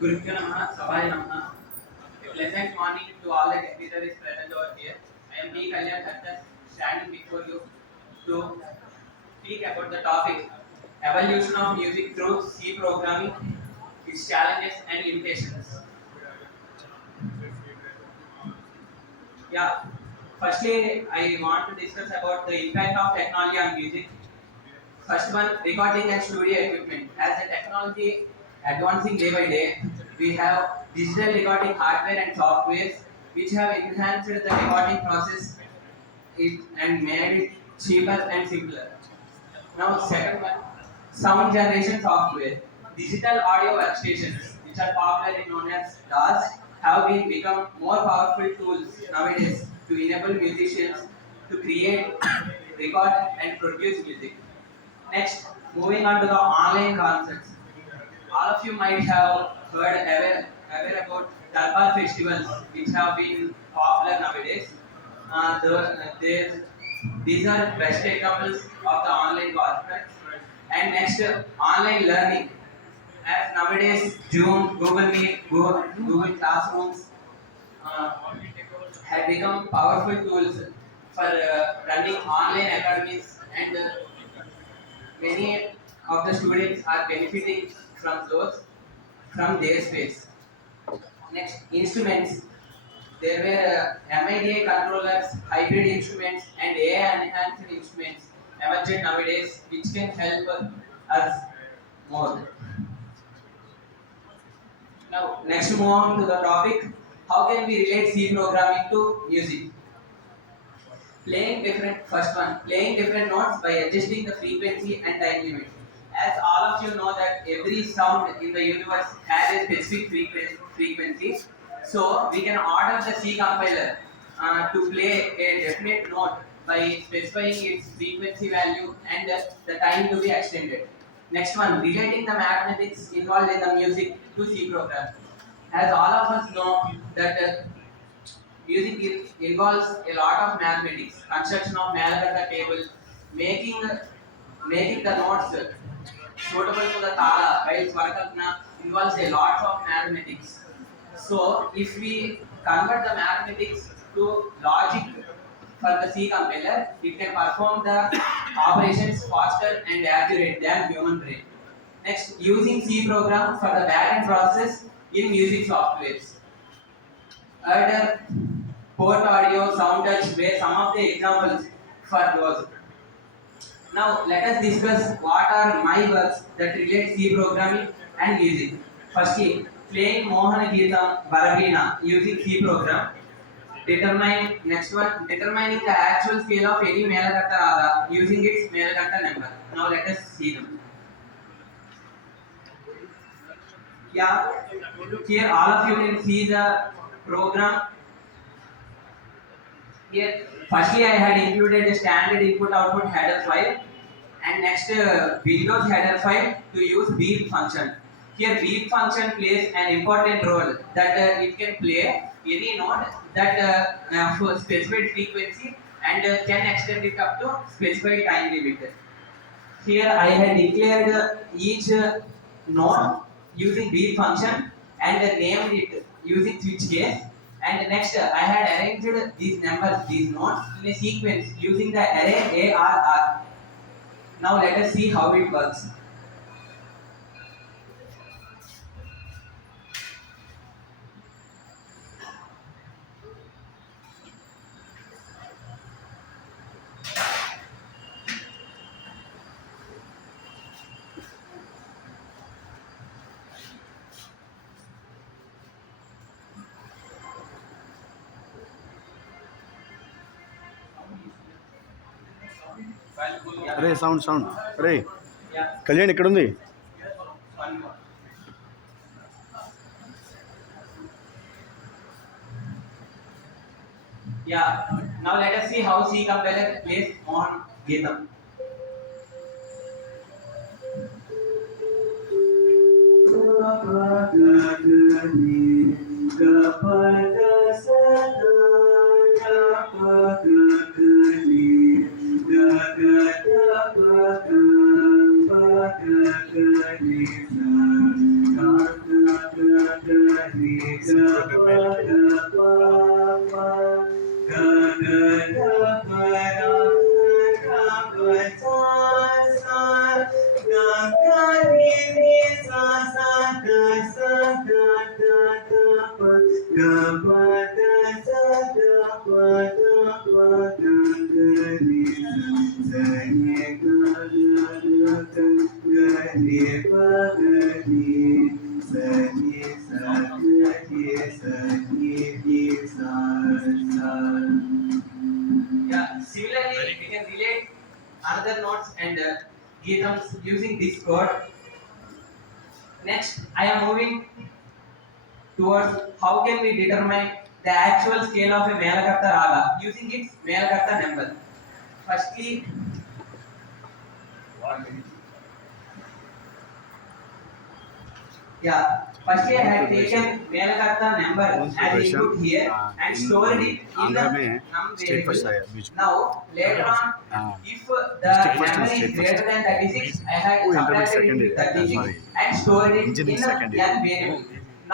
Gurukya Namaha, Sabhaya Namaha. Pleasant morning to all the dignitaries present over here. I am P.Kalyan standing before you to speak about the topic evolution of music through C programming, its challenges and limitations. Yeah, firstly, I want to discuss about the impact of technology on music. First one, recording and studio equipment. As the technology advancing day by day, we have digital recording hardware and softwares which have enhanced the recording process and made it cheaper and simpler. Now, second one, sound generation software. Digital audio workstations, which are popularly known as DAWs, have been become more powerful tools nowadays to enable musicians to create, record, and produce music. Next, moving on to the online concerts. All of you might have heard aware about Darbar festivals, which have been popular nowadays. These are best examples of the online concerts. And next, online learning. As nowadays, Zoom, Google Meet, Google Classrooms uh, have become powerful tools for running online academies and many of the students are benefiting from those from their space. Next, instruments. There were MIDI controllers, hybrid instruments, and AI enhanced instruments emerged nowadays, which can help us more. Now, next move on to the topic: how can we relate C programming to music? Playing different notes by adjusting the frequency and time limit. As all of you know that every sound in the universe has a specific frequency, so we can order the C compiler to play a definite note by specifying its frequency value and the time to be extended. Next one, relating the mathematics involved in the music to C program. As all of us know that music involves a lot of mathematics, construction of Malabarka table, making making the notes suitable to the tala, while Swarakalpana involves a lot of mathematics. So, if we convert the mathematics to logic for the C compiler, it can perform the operations faster and accurate than human brain. Next, using C program for the backend process in music softwares. Other port audio, sound touch were some of the examples for those. Now let us discuss what are my works that relate C programming and music. Firstly, playing Mohana Geetam Bharavina using C program. Determining the actual scale of any Melagatta Raga using its Melagatta number. Now let us see them. Yeah, here all of you can see the program. Here, firstly, I had included a standard input-output header file, and next Windows header file to use beep function. Here, beep function plays an important role that it can play any note that for specified frequency and can extend it up to specified time limit. Here, I had declared each node using beep function and named it using switch case. And next, I had arranged these numbers, these nodes in a sequence using the array ARR. Now let us see how it works. అరే sound sound అరే కళ్యాణ్ ఇక్కడ ఉంది. Yeah, now let us see how C compiler plays on Geetam. Yeah, similarly, we can relate another notes and Geetams using this code. Next, I am moving towards how can we determine the actual scale of a Melakarta raga using its Melakarta number. Firstly, yeah. Firstly, I had taken Melakarta number as input here and stored it in the num state first variable. आया बीच में Now, later on, हाँ if the District first number and is state greater than 36, I had Oh, intermediate subtracted second it with year. 36 Sorry. and stored it Engineering in the second year. n variable.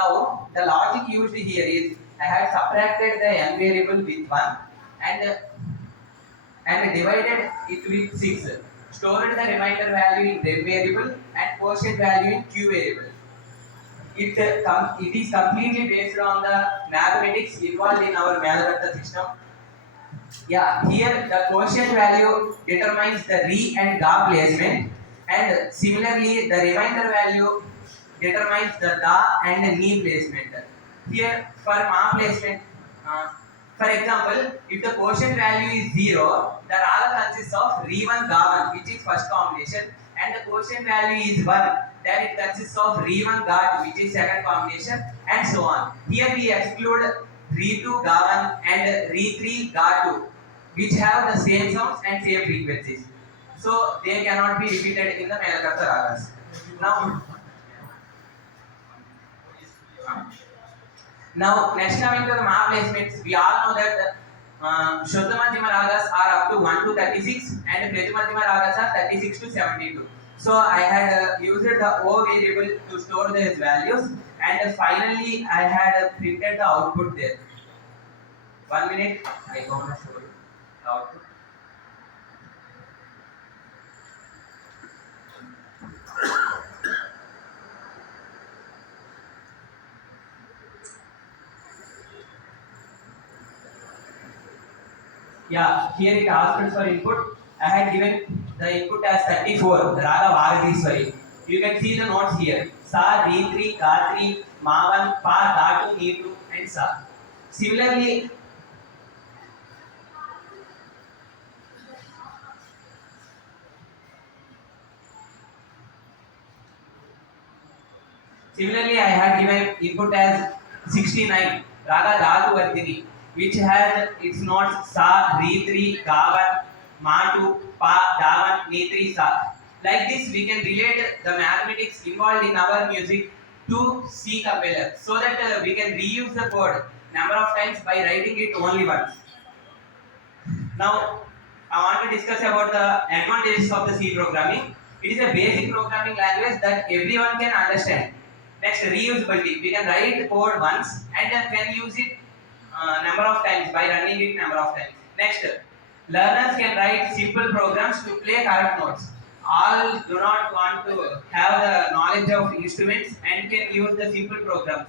Now, the logic used here is I had subtracted the n variable with 1 and divided it with 6. Stored the remainder value in z variable and quotient value in q variable. It is completely based on the mathematics involved in our Melakarta system. Yeah, here the quotient value determines the re and ga placement, and similarly the remainder value determines the da and ni placement. Here for ma placement, uh, for example, if the quotient value is 0, the raga consists of re1 ga1, which is first combination, and the quotient value is 1, then it consists of re1 ga2, which is second combination, and so on. Here we exclude re2 ga1 and re3 ga2, which have the same sounds and same frequencies. So they cannot be repeated in the Melakarta ragas. Now, next coming to the ma placements, we all know that Shuddha Madhyama ragas are up to 1 to 36 and Prati Madhyama ragas are 36 to 72. So I had used the O variable to store these values, and finally I had printed the output there. 1 minute, I gonna show you the output. Yeah, here it asks for input. I had given the input as 34, Raga Vargiswari. You can see the notes here. Sa, Re3, Ka3, Ma1, Pa, Da2, Ni2, and Sa. Similarly, I had given input as 69, Raga Dhatu Vardhini, which has its notes Sa, Re3, Ga1, Ma2, Pa, Da1, Ni3, Sa. Like this, we can relate the mathematics involved in our music to C compiler so that we can reuse the code number of times by writing it only once. Now, I want to discuss about the advantages of the C programming. It is a basic programming language that everyone can understand. Next, reusability. We can write the code once and then can use it number of times by running it number of times. Next, learners can write simple programs to play correct notes. All do not want to have the knowledge of instruments and can use the simple programs.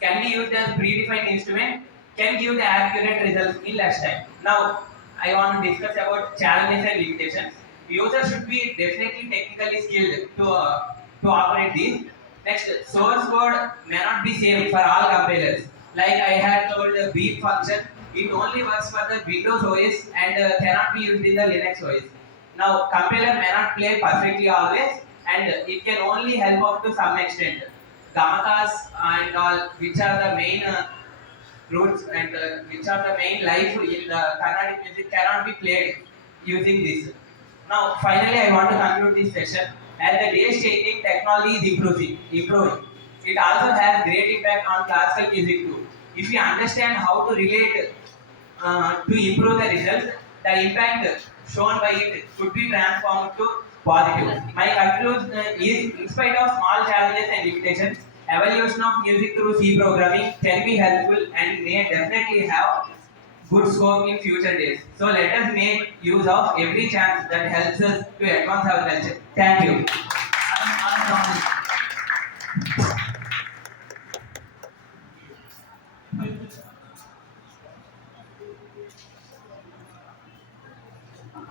Can be used as predefined instrument, can give the accurate results in less time. Now, I want to discuss about challenges and limitations. Users should be definitely technically skilled to operate these. Next, source code may not be same for all compilers. Like I had told the beep function, it only works for the Windows OS and cannot be used in the Linux OS. Now, compiler may not play perfectly always, and it can only help up to some extent. Gamakas and all, which are the main roots and which are the main life in the Carnatic music, cannot be played using this. Now, finally, I want to conclude this session. As the days changing, technology is improving. It also has great impact on classical music too. If you understand how to relate to improve the results, the impact shown by it could be transformed to positive. My conclusion is, in spite of small challenges and limitations, evolution of music through C programming can be helpful and may definitely have good scope in future days. So let us make use of every chance that helps us to advance our culture. Thank you.